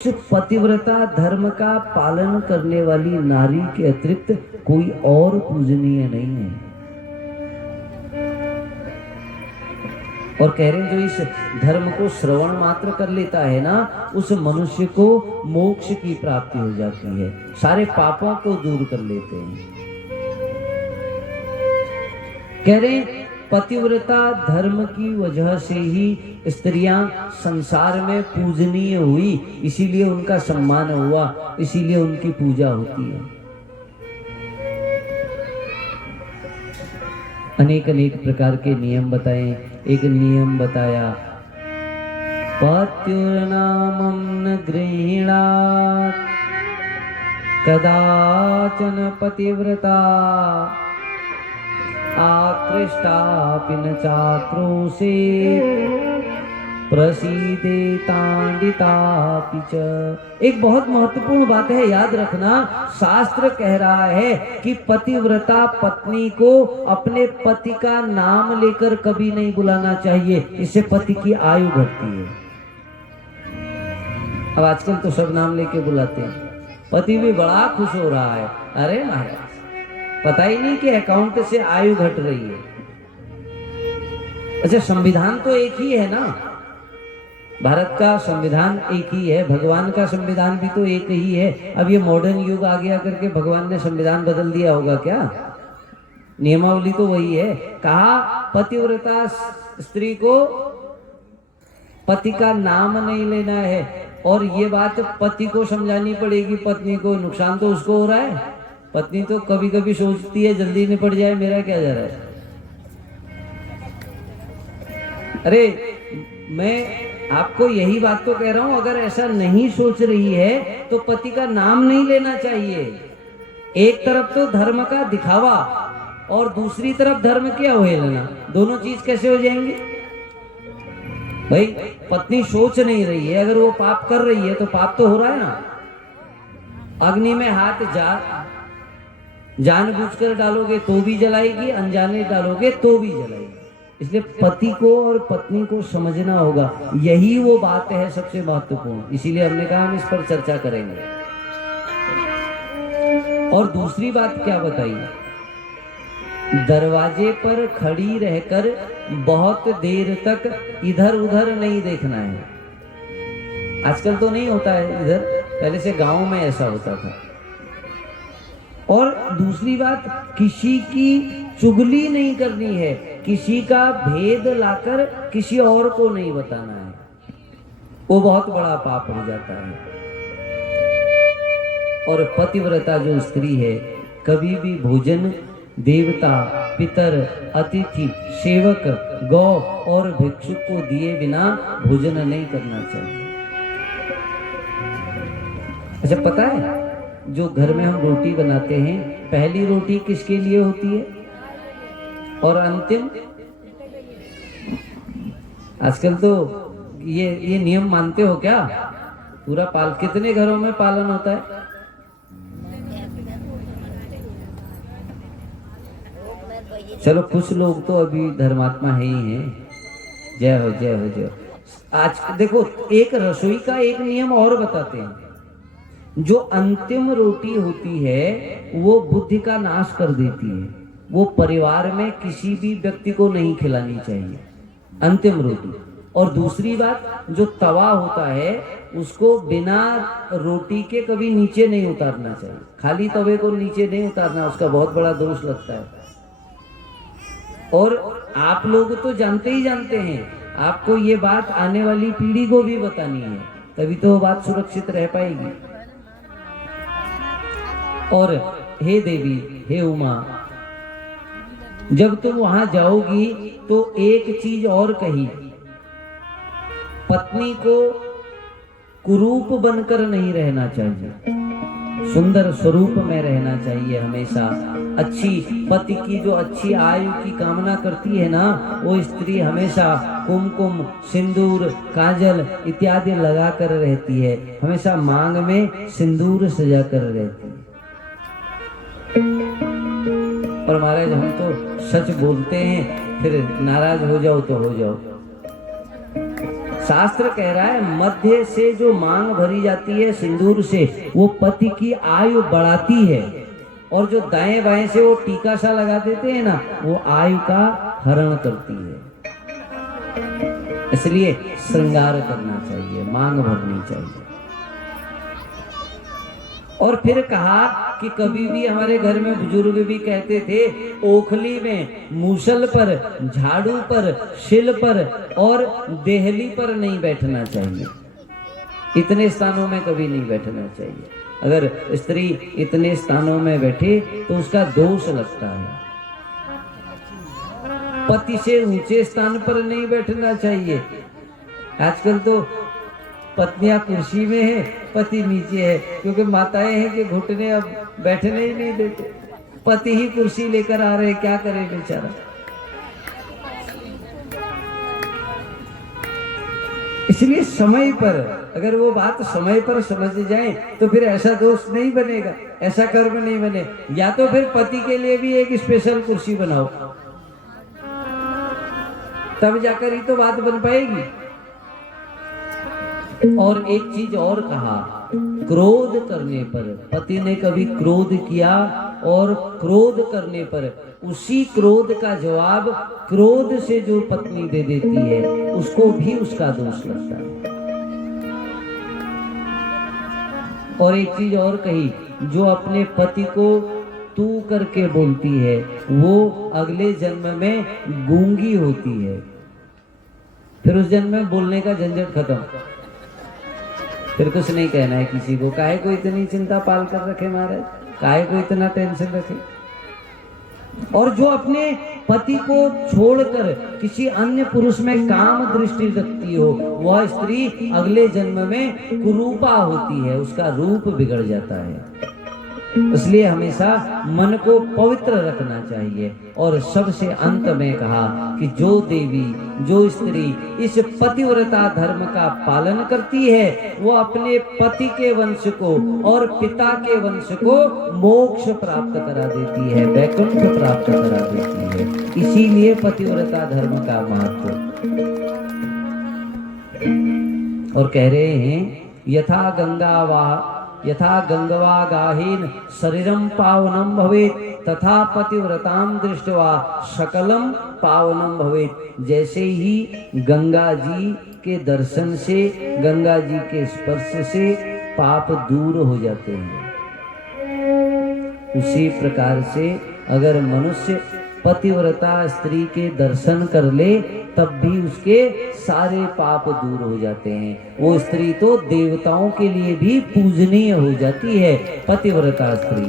पतिव्रता धर्म का पालन करने वाली नारी के अतिरिक्त कोई और पूजनीय नहीं है। और कह रहे हैं जो इस धर्म को श्रवण मात्र कर लेता है ना, उस मनुष्य को मोक्ष की प्राप्ति हो जाती है, सारे पापों को दूर कर लेते हैं। कह रहे हैं पतिव्रता धर्म की वजह से ही स्त्रियां संसार में पूजनीय हुई, इसीलिए उनका सम्मान हुआ, इसीलिए उनकी पूजा होती है। अनेक अनेक प्रकार के नियम बताए। एक नियम बताया, पत्युर्नामं न गृह्णात् कदाचन पतिव्रता आकृष्टापि न चाक्रोशे प्रसीदेतांडितापि च। एक बहुत महत्वपूर्ण बात है, याद रखना। शास्त्र कह रहा है कि पतिव्रता पत्नी को अपने पति का नाम लेकर कभी नहीं बुलाना चाहिए, इससे पति की आयु घटती है। अब आजकल तो सब नाम लेके बुलाते हैं, पति भी बड़ा खुश हो रहा है। अरे महाराज, पता ही नहीं कि अकाउंट से आयु घट रही है। अच्छा, संविधान तो एक ही है ना, भारत का संविधान एक ही है, भगवान का संविधान भी तो एक ही है। अब ये मॉडर्न युग आ गया करके भगवान ने संविधान बदल दिया होगा क्या? नियमावली तो वही है। कहा पतिव्रता स्त्री को पति का नाम नहीं लेना है, और ये बात पति को समझानी पड़ेगी पत्नी को। नुकसान तो उसको हो रहा है, पत्नी तो कभी कभी सोचती है जल्दी निपट जाए, मेरा क्या जा रहा है। अरे मैं आपको यही बात तो कह रहा हूं, अगर ऐसा नहीं सोच रही है तो पति का नाम नहीं लेना चाहिए। एक तरफ तो धर्म का दिखावा और दूसरी तरफ धर्म की अवहेलना, दोनों चीज कैसे हो जाएंगी भाई? पत्नी सोच नहीं रही है, अगर वो पाप कर रही है तो पाप तो हो रहा है ना। अग्नि में हाथ जानबूझकर डालोगे तो भी जलाएगी, अनजाने डालोगे तो भी जलाएगी। इसलिए पति को और पत्नी को समझना होगा, यही वो बात है सबसे महत्वपूर्ण। इसीलिए हमने कहा हम इस पर चर्चा करेंगे। और दूसरी बात क्या बताई, दरवाजे पर खड़ी रहकर बहुत देर तक इधर उधर नहीं देखना है। आजकल तो नहीं होता है इधर, पहले से गांव में ऐसा होता था। और दूसरी बात, किसी की चुगली नहीं करनी है, किसी का भेद लाकर किसी और को नहीं बताना है, वो बहुत बड़ा पाप हो जाता है। और पतिव्रता जो स्त्री है, कभी भी भोजन देवता, पितर, अतिथि, सेवक, गौ और भिक्षुक को दिए बिना भोजन नहीं करना चाहिए। अच्छा, पता है जो घर में हम रोटी बनाते हैं, पहली रोटी किसके लिए होती है और अंतिम? आजकल तो ये नियम मानते हो क्या? पूरा कितने घरों में पालन होता है? चलो कुछ लोग तो अभी धर्मात्मा है ही हैं। जय हो जय हो जय हो। आज देखो, एक रसोई का एक नियम और बताते हैं, जो अंतिम रोटी होती है वो बुद्धि का नाश कर देती है, वो परिवार में किसी भी व्यक्ति को नहीं खिलानी चाहिए, अंतिम रोटी। और दूसरी बात, जो तवा होता है उसको बिना रोटी के कभी नीचे नहीं उतारना चाहिए, खाली तवे को नीचे नहीं उतारना, उसका बहुत बड़ा दोष लगता है। और आप लोग तो जानते ही जानते हैं, आपको ये बात आने वाली पीढ़ी को भी बतानी है, तभी तो वो बात सुरक्षित रह पाएगी। और हे देवी, हे उमा, जब तुम वहां जाओगी तो एक चीज और कही, पत्नी को कुरूप बनकर नहीं रहना चाहिए, सुंदर स्वरूप में रहना चाहिए हमेशा। अच्छी पति की जो अच्छी आयु की कामना करती है ना, वो स्त्री हमेशा कुमकुम, सिंदूर, काजल इत्यादि लगा कर रहती है, हमेशा मांग में सिंदूर सजा कर रहती है। और महाराज हम तो सच बोलते हैं, फिर नाराज हो जाओ तो हो जाओ। शास्त्र कह रहा है मध्य से जो मांग भरी जाती है सिंदूर से, वो पति की आयु बढ़ाती है, और जो दाएं बाएं से वो टीका सा लगा देते हैं ना, वो आयु का हरण करती है। इसलिए श्रृंगार करना चाहिए, मांग भरनी चाहिए। और फिर कहा कि कभी भी हमारे घर में बुजुर्ग भी कहते थे, ओखली में, मूसल पर, झाड़ू पर, शिल पर और देहली पर नहीं बैठना चाहिए। इतने स्थानों में कभी नहीं बैठना चाहिए। अगर स्त्री इतने स्थानों में बैठे तो उसका दोष लगता है। पति से ऊंचे स्थान पर नहीं बैठना चाहिए। आजकल तो पत्नियां कुर्सी में है, पति नीचे है, क्योंकि माताएं हैं कि घुटने अब बैठने ही नहीं देते, पति ही कुर्सी लेकर आ रहे, क्या करे बेचारा। इसलिए समय पर, अगर वो बात समय पर समझ जाए तो फिर ऐसा दोष नहीं बनेगा, ऐसा कर्म नहीं बने। या तो फिर पति के लिए भी एक स्पेशल कुर्सी बनाओ, तब जाकर ही तो बात बन पाएगी। और एक चीज और कहा, क्रोध करने पर, पति ने कभी क्रोध किया और क्रोध करने पर उसी क्रोध का जवाब क्रोध से जो पत्नी दे देती है, उसको भी उसका दोष लगता है। और एक चीज और कही, जो अपने पति को तू करके बोलती है वो अगले जन्म में गूंगी होती है। फिर उस जन्म में बोलने का झंझट खत्म, फिर कुछ नहीं कहना है किसी को। काहे को इतनी चिंता पाल कर रखे महाराज, काहे को इतना टेंशन रखे। और जो अपने पति को छोड़कर किसी अन्य पुरुष में काम दृष्टि रखती हो, वह स्त्री अगले जन्म में कुरूपा होती है, उसका रूप बिगड़ जाता है। इसलिए हमेशा मन को पवित्र रखना चाहिए। और सबसे अंत में कहा कि जो देवी, जो स्त्री इस पतिव्रता धर्म का पालन करती है, वो अपने पति के वंश को और पिता के वंश को मोक्ष प्राप्त करा देती है, वैकुंठ प्राप्त करा देती है। इसीलिए पतिव्रता धर्म का महत्व। और कह रहे हैं, यथा गंगवा गाहीन शरीरम पावनम भवेत तथा पतिव्रताम दृष्ट्वा सकलम पावनम भवेत। जैसे ही गंगा जी के दर्शन से, गंगा जी के स्पर्श से पाप दूर हो जाते हैं, उसी प्रकार से अगर मनुष्य पतिव्रता स्त्री के दर्शन कर ले तब भी उसके सारे पाप दूर हो जाते हैं। वो स्त्री तो देवताओं के लिए भी पूजनीय हो जाती है, पतिव्रता स्त्री।